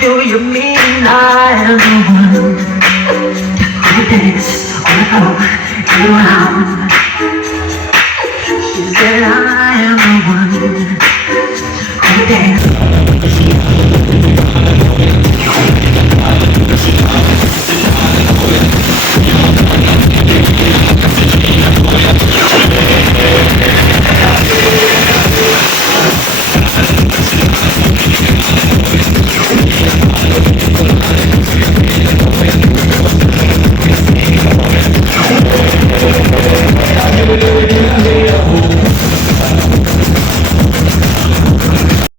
Do you mean I am the one who dance on the floor and around? Is that I?